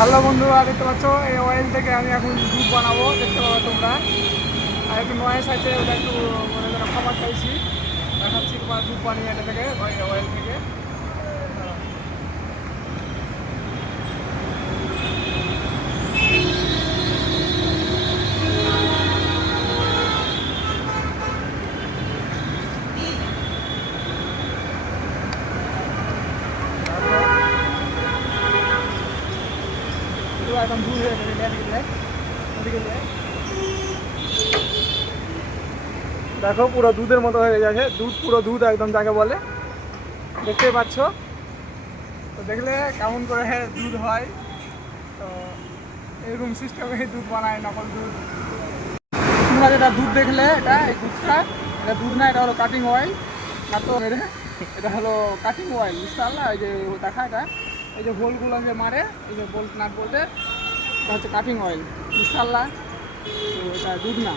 Hello বন্ধুরা, দেখতে পাচ্ছ এই অয়েল থেকে আমি এখন দুধ বানাবো, দেখতে পাবো তোমরা। আর একটু নয়েস আছে, ওটা একটু মনে যেন খাবার খাইছি, দেখাচ্ছি তোমার দুধ বানিয়ে এটা থেকে অয়েল থেকে। একদম দুধ হয়ে গেছে, দেখো পুরো দুধের মতো হয়ে গেছে, দুধ পুরো দুধ একদম যাকে বলে, দেখতেই পাচ্ছ। তো দেখলে কেমন করে দুধ হয়। তো এরকম সিস্টেমে দুধ বানায়, নকল দুধ। তোমরা যেটা দুধ দেখলে, এই দুধটা, এটা দুধ না, এটা হলো কাটিং অয়েল। না তো এটা হলো কাটিং অয়েল, বুঝতে পারলা? এই যে দেখা, এটা এই যে বোলগুলো যে মারে, এই যে বোল্ট নাট বলতে, এটা হচ্ছে কাটিং অয়েল, বুঝতে পারলা? তো এটা দুধ না।